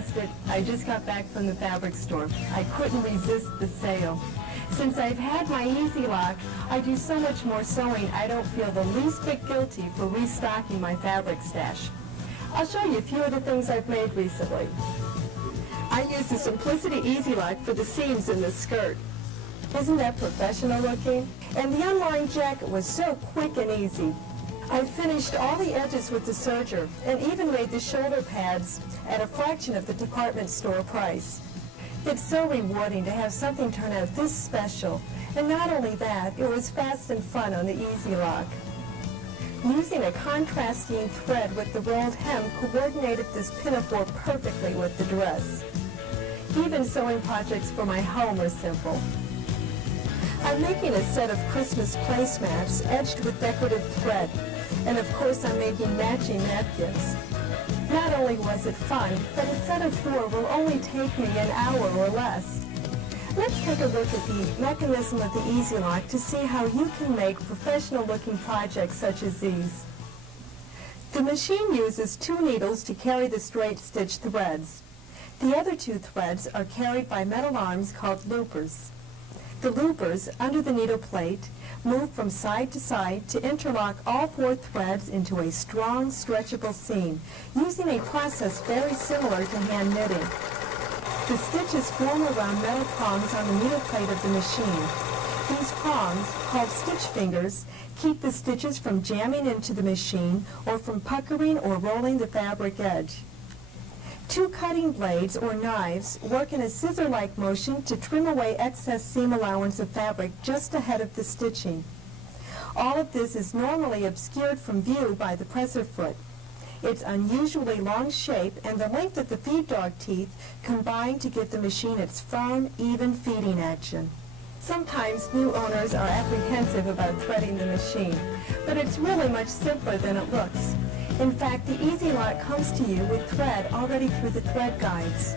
guessed it, I just got back from the fabric store. I couldn't resist the sale. Since I've had my Easy Lock, I do so much more sewing I don't feel the least bit guilty for restocking my fabric stash. I'll show you a few of the things I've made recently. I used the Simplicity Easy Lock for the seams in the skirt. Isn't that professional looking? And the unlined jacket was so quick and easy. I finished all the edges with the serger and even made the shoulder pads at a fraction of the department store price. It's so rewarding to have something turn out this special. And not only that, it was fast and fun on the Easy Lock. Using a contrasting thread with the rolled hem coordinated this pinafore perfectly with the dress. Even sewing projects for my home are simple. I'm making a set of Christmas placemats edged with decorative thread, and of course I'm making matching napkins. Not only was it fun, but a set of 4 will only take me an hour or less. Let's take a look at the mechanism of the Easy Lock to see how you can make professional-looking projects such as these. The machine uses 2 needles to carry the straight stitch threads. The other 2 threads are carried by metal arms called loopers. The loopers, under the needle plate, move from side to side to interlock all 4 threads into a strong, stretchable seam, using a process very similar to hand knitting. The stitches form around metal prongs on the needle plate of the machine. These prongs, called stitch fingers, keep the stitches from jamming into the machine or from puckering or rolling the fabric edge. 2 cutting blades or knives work in a scissor-like motion to trim away excess seam allowance of fabric just ahead of the stitching. All of this is normally obscured from view by the presser foot. Its unusually long shape and the length of the feed dog teeth combine to give the machine its firm, even feeding action. Sometimes new owners are apprehensive about threading the machine, but it's really much simpler than it looks. In fact, the Easy Lock comes to you with thread already through the thread guides.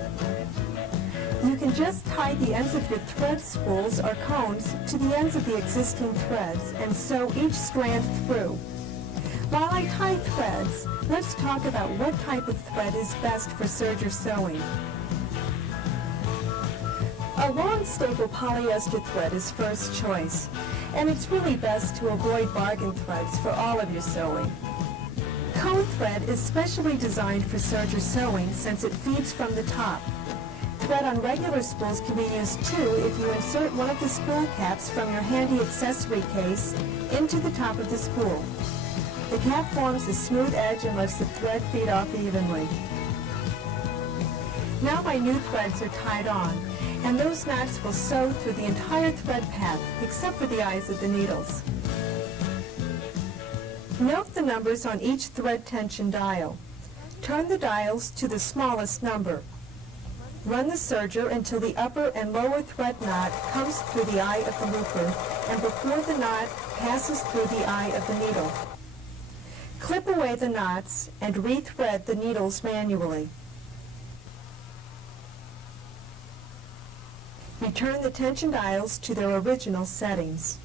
You can just tie the ends of your thread spools or cones to the ends of the existing threads and sew each strand through. While I tie threads, let's talk about what type of thread is best for serger sewing. A long staple polyester thread is first choice, and it's really best to avoid bargain threads for all of your sewing. Cone thread is specially designed for serger sewing since it feeds from the top. Thread on regular spools can be used too if you insert one of the spool caps from your handy accessory case into the top of the spool. The cap forms a smooth edge and lets the thread feed off evenly. Now my new threads are tied on, and those knots will sew through the entire thread path except for the eyes of the needles. Note the numbers on each thread tension dial. Turn the dials to the smallest number. Run the serger until the upper and lower thread knot comes through the eye of the looper and before the knot passes through the eye of the needle. Clip away the knots and rethread the needles manually. Return the tension dials to their original settings.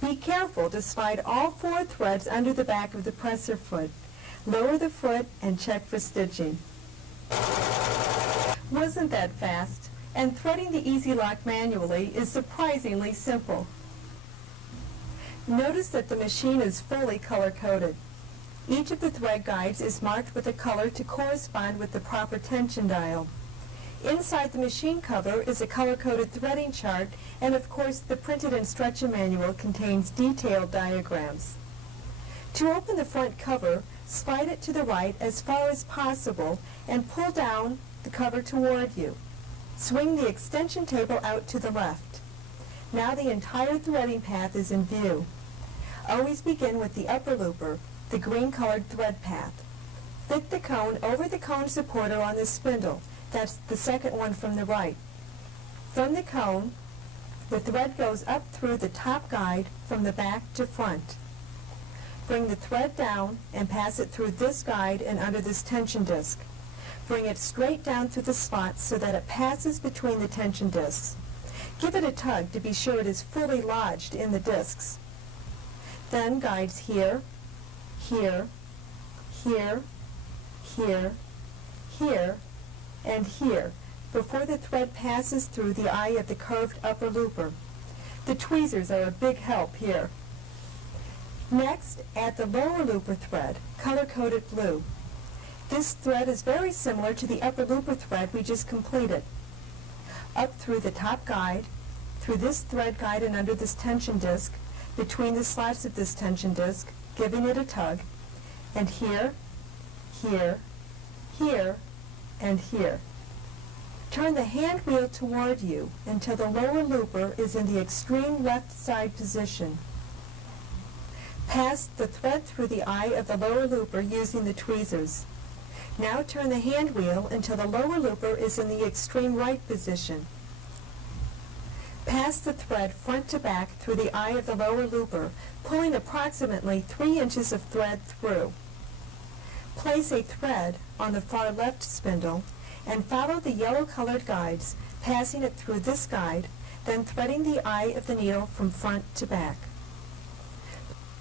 Be careful to slide all 4 threads under the back of the presser foot. Lower the foot and check for stitching. Wasn't that fast? And threading the Easy Lock manually is surprisingly simple. Notice that the machine is fully color-coded. Each of the thread guides is marked with a color to correspond with the proper tension dial. Inside the machine cover is a color-coded threading chart, and of course the printed instruction manual contains detailed diagrams. To open the front cover, slide it to the right as far as possible and pull down the cover toward you. Swing the extension table out to the left. Now the entire threading path is in view. Always begin with the upper looper, the green-colored thread path. Fit the cone over the cone supporter on the spindle. That's the second one from the right. From the cone, the thread goes up through the top guide from the back to front. Bring the thread down and pass it through this guide and under this tension disc. Bring it straight down through the slot so that it passes between the tension discs. Give it a tug to be sure it is fully lodged in the discs. Then guides here, here, here, here, here and here before the thread passes through the eye of the curved upper looper. The tweezers are a big help here. Next, add the lower looper thread, color-coded blue. This thread is very similar to the upper looper thread we just completed. Up through the top guide, through this thread guide and under this tension disc, between the slats of this tension disc, giving it a tug, and here, here, here, and here. Turn the hand wheel toward you until the lower looper is in the extreme left side position. Pass the thread through the eye of the lower looper using the tweezers. Now turn the hand wheel until the lower looper is in the extreme right position. Pass the thread front to back through the eye of the lower looper, pulling approximately 3 inches of thread through. Place a thread on the far left spindle and follow the yellow-colored guides, passing it through this guide, then threading the eye of the needle from front to back.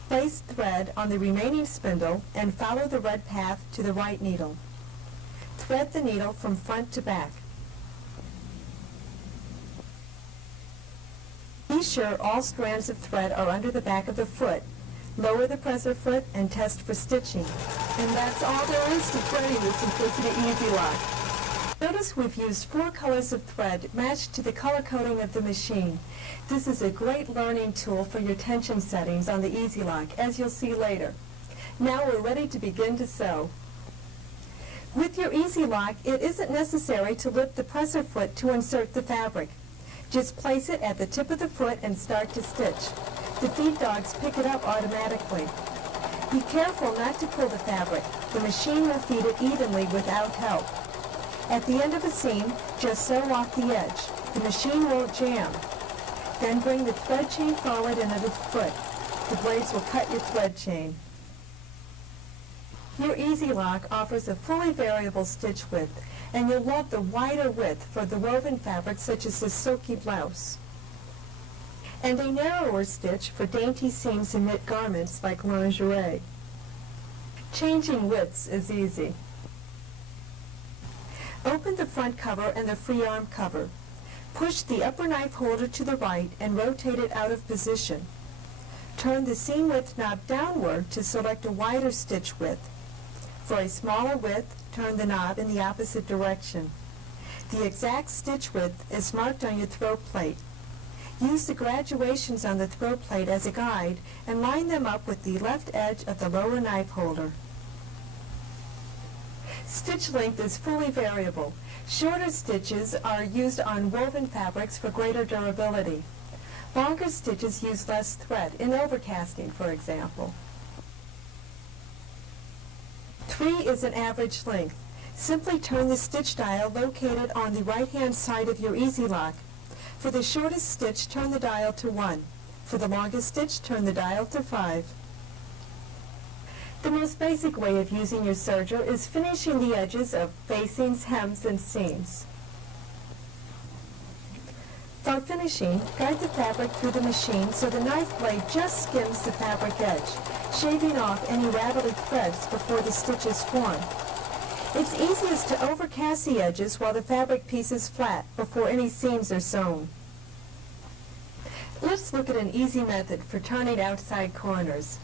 Place thread on the remaining spindle and follow the red path to the right needle. Thread the needle from front to back. Be sure all strands of thread are under the back of the foot. Lower the presser foot and test for stitching. And that's all there is to threading the Simplicity Easy Lock. Notice we've used 4 colors of thread matched to the color coding of the machine. This is a great learning tool for your tension settings on the Easy Lock, as you'll see later. Now we're ready to begin to sew. With your Easy Lock, it isn't necessary to lift the presser foot to insert the fabric. Just place it at the tip of the foot and start to stitch. The feed dogs pick it up automatically. Be careful not to pull the fabric. The machine will feed it evenly without help. At the end of a seam, just sew off the edge. The machine won't jam. Then bring the thread chain forward and under the foot. The blades will cut your thread chain. Your Easy Lock offers a fully variable stitch width, and you'll love the wider width for the woven fabrics such as this silky blouse, and a narrower stitch for dainty seams in knit garments like lingerie. Changing widths is easy. Open the front cover and the free arm cover. Push the upper knife holder to the right and rotate it out of position. Turn the seam width knob downward to select a wider stitch width. For a smaller width, turn the knob in the opposite direction. The exact stitch width is marked on your throat plate. Use the graduations on the throat plate as a guide and line them up with the left edge of the lower knife holder. Stitch length is fully variable. Shorter stitches are used on woven fabrics for greater durability. Longer stitches use less thread, in overcasting, for example. 3 is an average length. Simply turn the stitch dial located on the right-hand side of your Easy Lock. For the shortest stitch, turn the dial to 1. For the longest stitch, turn the dial to 5. The most basic way of using your serger is finishing the edges of facings, hems, and seams. For finishing, guide the fabric through the machine so the knife blade just skims the fabric edge, shaving off any ravelly threads before the stitches form. It's easiest to overcast the edges while the fabric piece is flat before any seams are sewn. Let's look at an easy method for turning outside corners.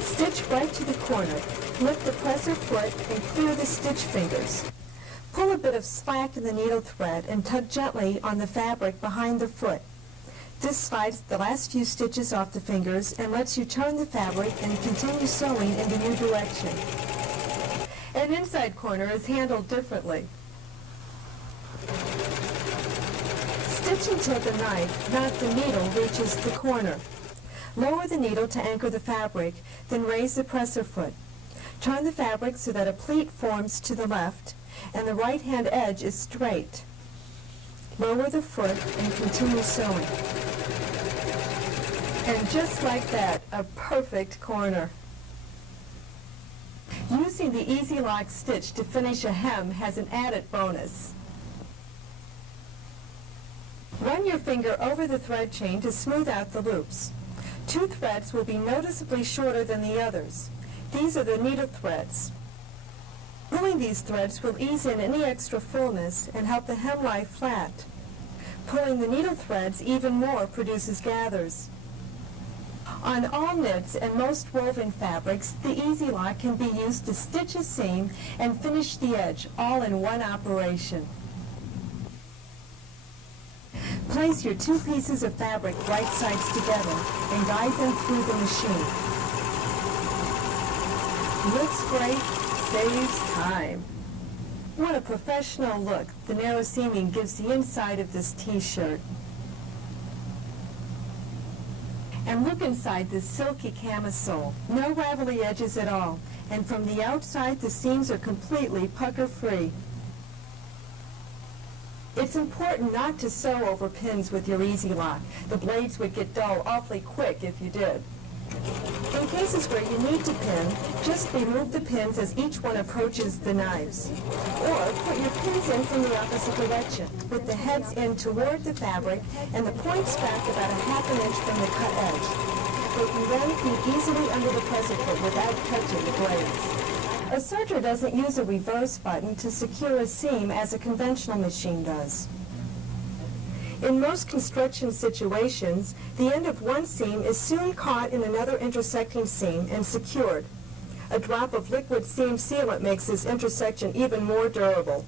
Stitch right to the corner. Lift the presser foot and clear the stitch fingers. Pull a bit of slack in the needle thread and tug gently on the fabric behind the foot. This slides the last few stitches off the fingers and lets you turn the fabric and continue sewing in the new direction. An inside corner is handled differently. Stitch until the knife, not the needle, reaches the corner. Lower the needle to anchor the fabric, then raise the presser foot. Turn the fabric so that a pleat forms to the left and the right-hand edge is straight. Lower the foot and continue sewing. And just like that, a perfect corner. Using the Easy Lock stitch to finish a hem has an added bonus. Run your finger over the thread chain to smooth out the loops. 2 threads will be noticeably shorter than the others. These are the needle threads. Pulling these threads will ease in any extra fullness and help the hem lie flat. Pulling the needle threads even more produces gathers. On all knits and most woven fabrics, the Easy Lock can be used to stitch a seam and finish the edge, all in one operation. Place your two pieces of fabric right sides together and guide them through the machine. Looks great, saves time. What a professional look the narrow seaming gives the inside of this t-shirt. And look inside this silky camisole. No ravelly edges at all. And from the outside, the seams are completely pucker-free. It's important not to sew over pins with your Easy Lock. The blades would get dull awfully quick if you did. In cases where you need to pin, just remove the pins as each one approaches the knives. Or put your pins in from the opposite direction, with the heads in toward the fabric and the points back about a ½ inch from the cut edge. They can then feed easily under the presser foot without touching the blades. A serger doesn't use a reverse button to secure a seam as a conventional machine does. In most construction situations, the end of one seam is soon caught in another intersecting seam and secured. A drop of liquid seam sealant makes this intersection even more durable.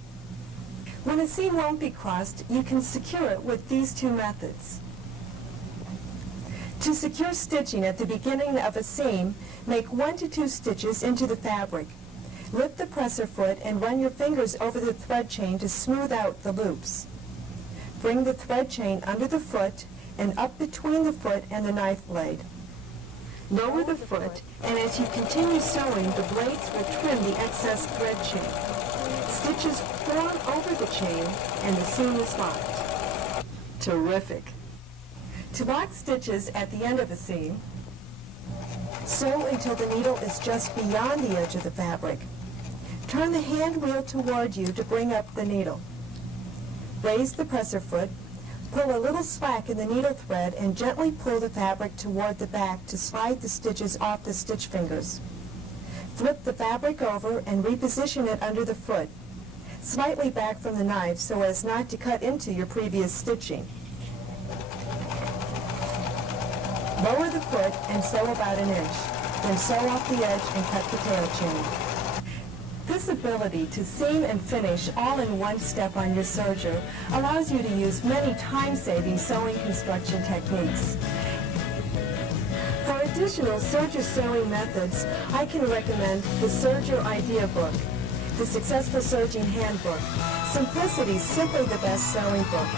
When a seam won't be crossed, you can secure it with these two methods. To secure stitching at the beginning of a seam, make 1 to 2 stitches into the fabric. Lift the presser foot and run your fingers over the thread chain to smooth out the loops. Bring the thread chain under the foot and up between the foot and the knife blade. Lower the foot, and as you continue sewing, the blades will trim the excess thread chain. Stitches form over the chain, and the seam is locked. Terrific! To lock stitches at the end of a seam, sew until the needle is just beyond the edge of the fabric. Turn the hand wheel toward you to bring up the needle. Raise the presser foot, pull a little slack in the needle thread, and gently pull the fabric toward the back to slide the stitches off the stitch fingers. Flip the fabric over and reposition it under the foot, slightly back from the knife so as not to cut into your previous stitching. Lower the foot and sew about an inch, then sew off the edge and cut the tail chain. This ability to seam and finish all in one step on your serger allows you to use many time-saving sewing construction techniques. For additional serger sewing methods, I can recommend the Serger Idea Book, the Successful Serging Handbook, Simplicity's Simply the Best Sewing Book,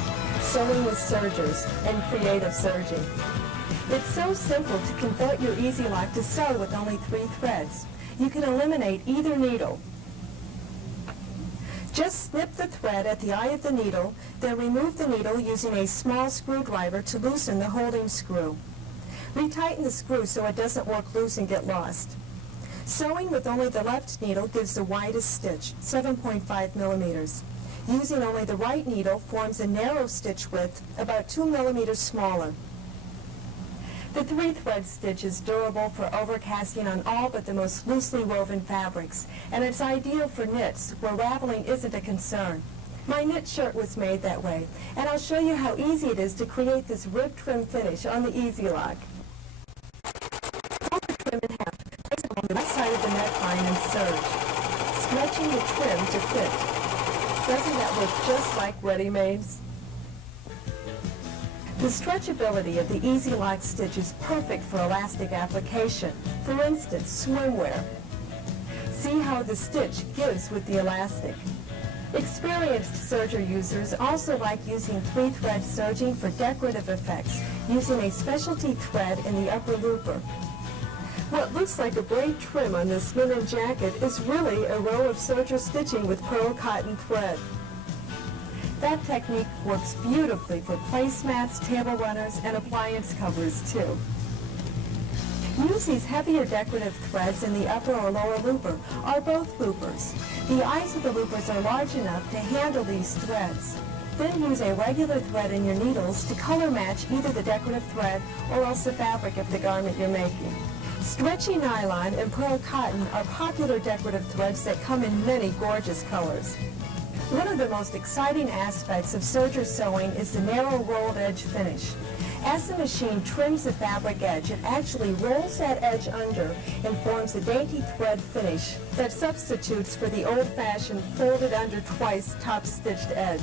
Sewing with Sergers, and Creative Serging. It's so simple to convert your Easy Lock to sew with only 3 threads. You can eliminate either needle. Just snip the thread at the eye of the needle, then remove the needle using a small screwdriver to loosen the holding screw. Retighten the screw so it doesn't work loose and get lost. Sewing with only the left needle gives the widest stitch, 7.5 millimeters. Using only the right needle forms a narrow stitch width, about 2 millimeters smaller. The 3-thread stitch is durable for overcasting on all but the most loosely woven fabrics, and it's ideal for knits where raveling isn't a concern. My knit shirt was made that way, and I'll show you how easy it is to create this rib trim finish on the Easy Lock. Fold the trim in half, place it along the right side of the neckline and serge, stretching the trim to fit. Doesn't that look just like ready-mades? The stretchability of the Easy Lock stitch is perfect for elastic application, for instance, swimwear. See how the stitch gives with the elastic. Experienced serger users also like using 3-thread serging for decorative effects, using a specialty thread in the upper looper. What looks like a braid trim on this linen jacket is really a row of serger stitching with pearl cotton thread. That technique works beautifully for placemats, table runners, and appliance covers, too. Use these heavier decorative threads in the upper or lower looper, or both loopers. The eyes of the loopers are large enough to handle these threads. Then use a regular thread in your needles to color match either the decorative thread or else the fabric of the garment you're making. Stretchy nylon and pearl cotton are popular decorative threads that come in many gorgeous colors. One of the most exciting aspects of serger sewing is the narrow rolled edge finish. As the machine trims the fabric edge, it actually rolls that edge under and forms a dainty thread finish that substitutes for the old-fashioned folded under twice top-stitched edge.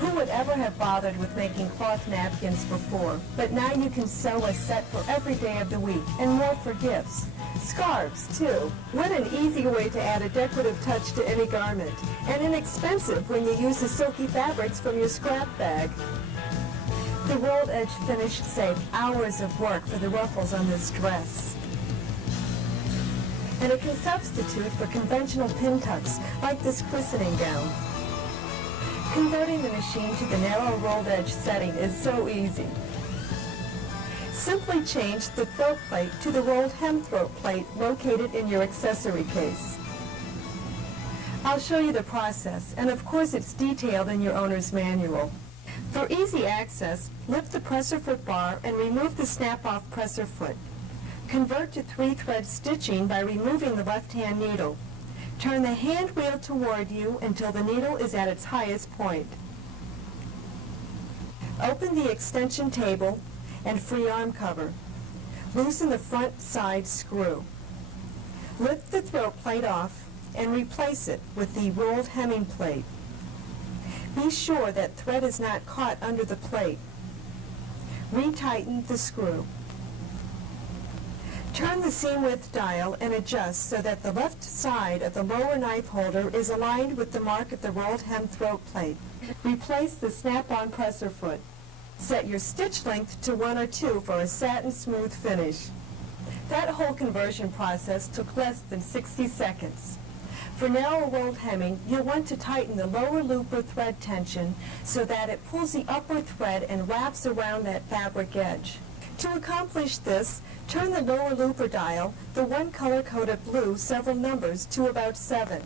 Who would ever have bothered with making cloth napkins before? But now you can sew a set for every day of the week, and more for gifts. Scarves, too. What an easy way to add a decorative touch to any garment. And inexpensive when you use the silky fabrics from your scrap bag. The rolled edge finish saved hours of work for the ruffles on this dress. And it can substitute for conventional pin tucks, like this christening gown. Converting the machine to the narrow rolled edge setting is so easy. Simply change the throat plate to the rolled hem throat plate located in your accessory case. I'll show you the process, and of course it's detailed in your owner's manual. For easy access, lift the presser foot bar and remove the snap-off presser foot. Convert to 3-thread stitching by removing the left-hand needle. Turn the hand wheel toward you until the needle is at its highest point. Open the extension table and free arm cover. Loosen the front side screw. Lift the throat plate off and replace it with the rolled hemming plate. Be sure that thread is not caught under the plate. Retighten the screw. Turn the seam width dial and adjust so that the left side of the lower knife holder is aligned with the mark of the rolled hem throat plate. Replace the snap-on presser foot. Set your stitch length to 1 or 2 for a satin smooth finish. That whole conversion process took less than 60 seconds. For narrow rolled hemming, you'll want to tighten the lower looper thread tension so that it pulls the upper thread and wraps around that fabric edge. To accomplish this, turn the lower looper dial, the one color-coded blue, several numbers to about 7.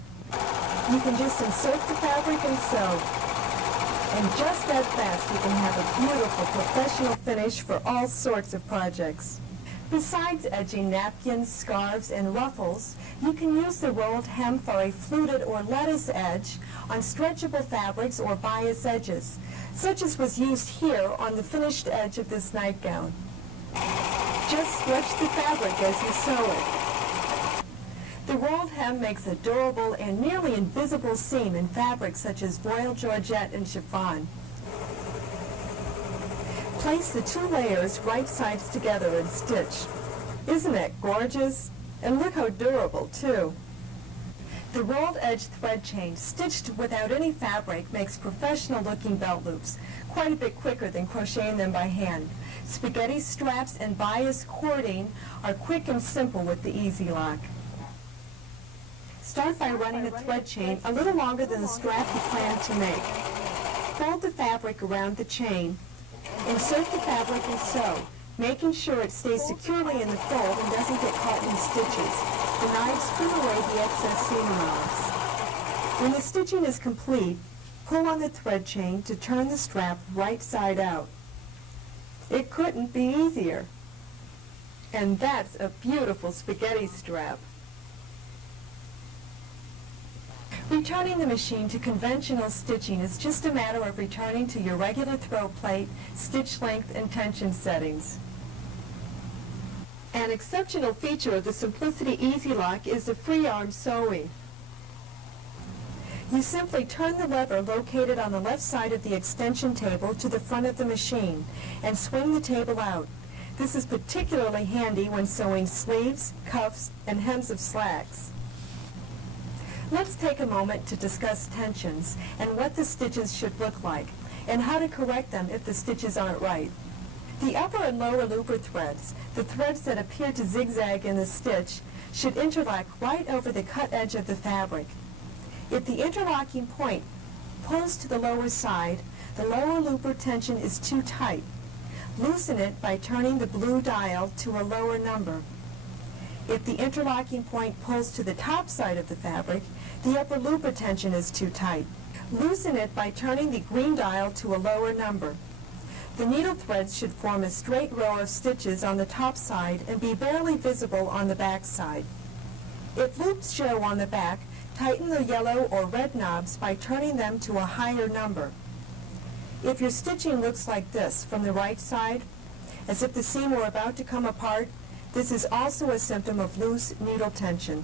You can just insert the fabric and sew. And just that fast, you can have a beautiful professional finish for all sorts of projects. Besides edging napkins, scarves, and ruffles, you can use the rolled hem for a fluted or lettuce edge on stretchable fabrics or bias edges, such as was used here on the finished edge of this nightgown. Just stretch the fabric as you sew it. The rolled hem makes a durable and nearly invisible seam in fabrics such as voile georgette and chiffon. Place the 2 layers right sides together and stitch. Isn't that gorgeous? And look how durable, too. The rolled edge thread chain stitched without any fabric makes professional looking belt loops, quite a bit quicker than crocheting them by hand. Spaghetti straps and bias cording are quick and simple with the Easy Lock. Start by running a thread chain a little longer than the strap you plan to make. Fold the fabric around the chain. Insert the fabric and sew, making sure it stays securely in the fold and doesn't get caught in stitches. The knives trim away the excess seam allowance. When the stitching is complete, pull on the thread chain to turn the strap right side out. It couldn't be easier. And that's a beautiful spaghetti strap. Returning the machine to conventional stitching is just a matter of returning to your regular throat plate, stitch length, and tension settings. An exceptional feature of the Simplicity Easy Lock is the free arm sewing. You simply turn the lever located on the left side of the extension table to the front of the machine and swing the table out. This is particularly handy when sewing sleeves, cuffs, and hems of slacks. Let's take a moment to discuss tensions and what the stitches should look like, and how to correct them if the stitches aren't right. The upper and lower looper threads, the threads that appear to zigzag in the stitch, should interlock right over the cut edge of the fabric. If the interlocking point pulls to the lower side, the lower looper tension is too tight. Loosen it by turning the blue dial to a lower number. If the interlocking point pulls to the top side of the fabric, the upper looper tension is too tight. Loosen it by turning the green dial to a lower number. The needle threads should form a straight row of stitches on the top side and be barely visible on the back side. If loops show on the back, tighten the yellow or red knobs by turning them to a higher number. If your stitching looks like this from the right side, as if the seam were about to come apart, this is also a symptom of loose needle tension.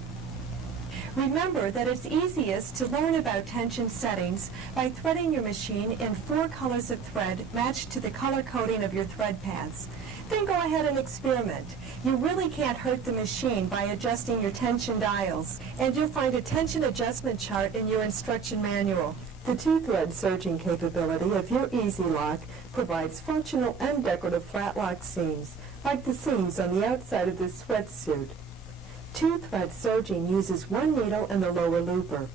Remember that it's easiest to learn about tension settings by threading your machine in 4 colors of thread matched to the color coding of your thread paths. Then go ahead and experiment. You really can't hurt the machine by adjusting your tension dials, and you'll find a tension adjustment chart in your instruction manual. The 2-thread serging capability of your YesVideo provides functional and decorative flat lock seams, like the seams on the outside of this sweatsuit. 2-thread serging uses one needle and the lower looper.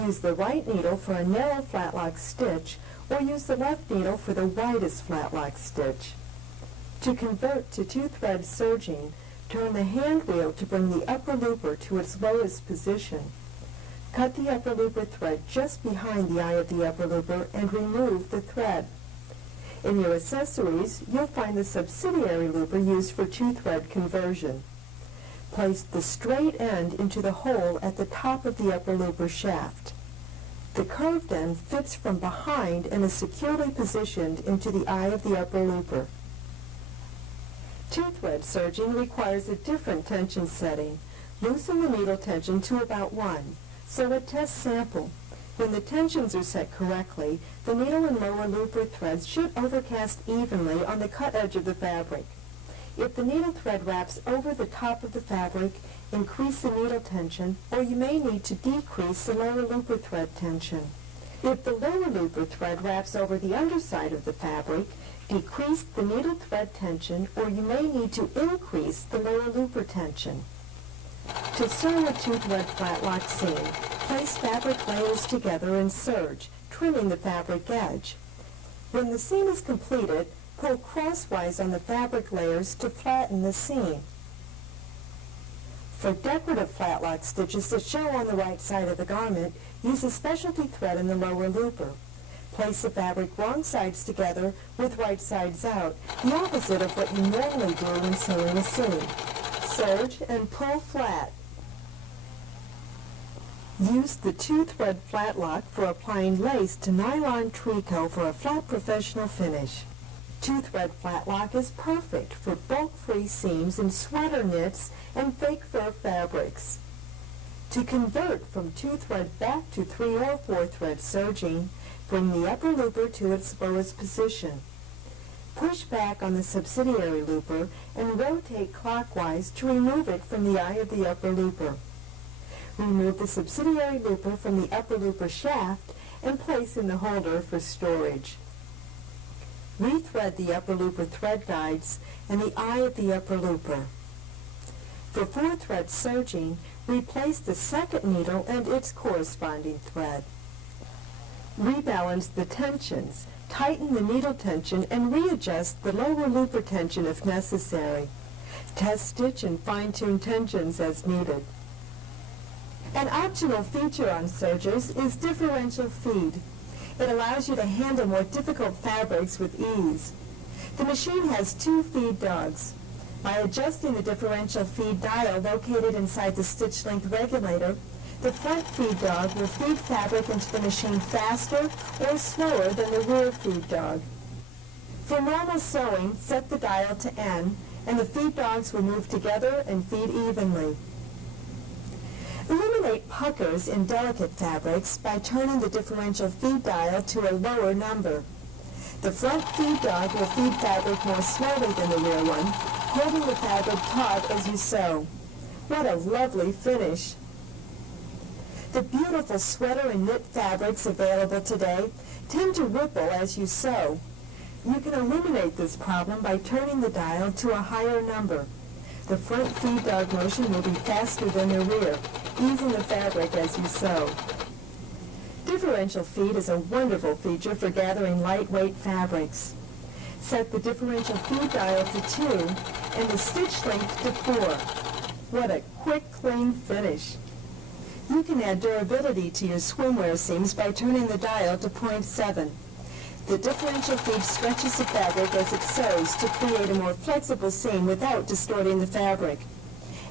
Use the right needle for a narrow flat lock stitch, or use the left needle for the widest flat lock stitch. To convert to 2-thread serging, turn the hand wheel to bring the upper looper to its lowest position. Cut the upper looper thread just behind the eye of the upper looper and remove the thread. In your accessories, you'll find the subsidiary looper used for 2-thread conversion. Place the straight end into the hole at the top of the upper looper shaft. The curved end fits from behind and is securely positioned into the eye of the upper looper. 2-thread serging requires a different tension setting. Loosen the needle tension to about 1. So a test sample. When the tensions are set correctly, the needle and lower looper threads should overcast evenly on the cut edge of the fabric. If the needle thread wraps over the top of the fabric, increase the needle tension, or you may need to decrease the lower looper thread tension. If the lower looper thread wraps over the underside of the fabric, decrease the needle thread tension, or you may need to increase the lower looper tension. To sew a 2-thread flat lock seam, place fabric layers together and serge, trimming the fabric edge. When the seam is completed, pull crosswise on the fabric layers to flatten the seam. For decorative flat lock stitches that show on the right side of the garment, use a specialty thread in the lower looper. Place the fabric wrong sides together with right sides out, the opposite of what you normally do when sewing a seam. Serge and pull flat. Use the 2-thread flat lock for applying lace to nylon tricot for a flat professional finish. 2-thread flat lock is perfect for bulk-free seams in sweater knits and fake fur fabrics. To convert from 2-thread back to 3 or 4-thread serging, bring the upper looper to its lowest position. Push back on the subsidiary looper and rotate clockwise to remove it from the eye of the upper looper. Remove the subsidiary looper from the upper looper shaft and place in the holder for storage. Rethread the upper looper thread guides and the eye of the upper looper. For 4-thread serging, replace the second needle and its corresponding thread. Rebalance the tensions, tighten the needle tension, and readjust the lower looper tension if necessary. Test stitch and fine-tune tensions as needed. An optional feature on sergers is differential feed. It allows you to handle more difficult fabrics with ease. The machine has 2 feed dogs. By adjusting the differential feed dial located inside the stitch length regulator, the front feed dog will feed fabric into the machine faster or slower than the rear feed dog. For normal sewing, set the dial to N, and the feed dogs will move together and feed evenly. Eliminate puckers in delicate fabrics by turning the differential feed dial to a lower number. The front feed dog will feed fabric more slowly than the rear one, holding the fabric taut as you sew. What a lovely finish! The beautiful sweater and knit fabrics available today tend to ripple as you sew. You can eliminate this problem by turning the dial to a higher number. The front feed dog motion will be faster than the rear, easing the fabric as you sew. Differential feed is a wonderful feature for gathering lightweight fabrics. Set the differential feed dial to 2 and the stitch length to 4. What a quick, clean finish. You can add durability to your swimwear seams by turning the dial to 0.7. The differential feed stretches the fabric as it sews to create a more flexible seam without distorting the fabric.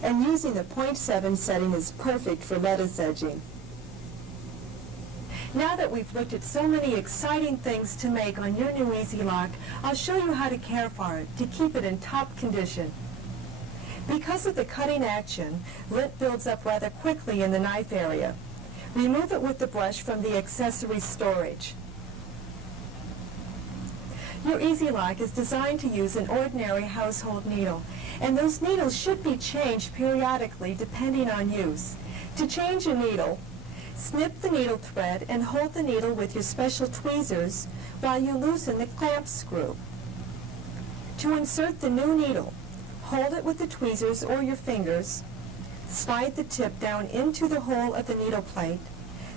And using the 0.7 setting is perfect for lettuce edging. Now that we've looked at so many exciting things to make on your new Easy Lock, I'll show you how to care for it to keep it in top condition. Because of the cutting action, lint builds up rather quickly in the knife area. Remove it with the brush from the accessory storage. Your Easy Lock is designed to use an ordinary household needle, and those needles should be changed periodically depending on use. To change a needle, snip the needle thread and hold the needle with your special tweezers while you loosen the clamp screw. To insert the new needle, hold it with the tweezers or your fingers, slide the tip down into the hole of the needle plate,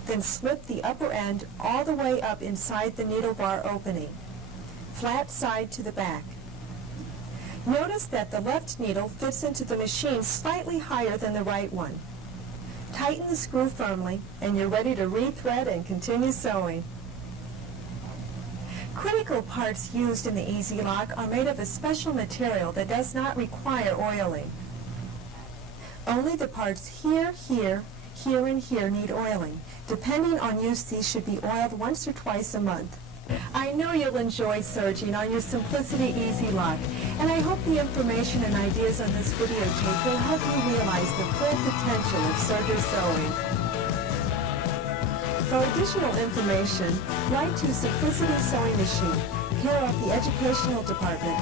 then slip the upper end all the way up inside the needle bar opening, flat side to the back. Notice that the left needle fits into the machine slightly higher than the right one. Tighten the screw firmly, and you're ready to re-thread and continue sewing. Critical parts used in the Easy Lock are made of a special material that does not require oiling. Only the parts here, here, here, and here need oiling. Depending on use, these should be oiled once or twice a month. I know you'll enjoy serging on your Simplicity Easy Lock, and I hope the information and ideas on this videotape will help you realize the full potential of serger sewing. For additional information, write to Simplicity Sewing Machine, care of the Educational Department,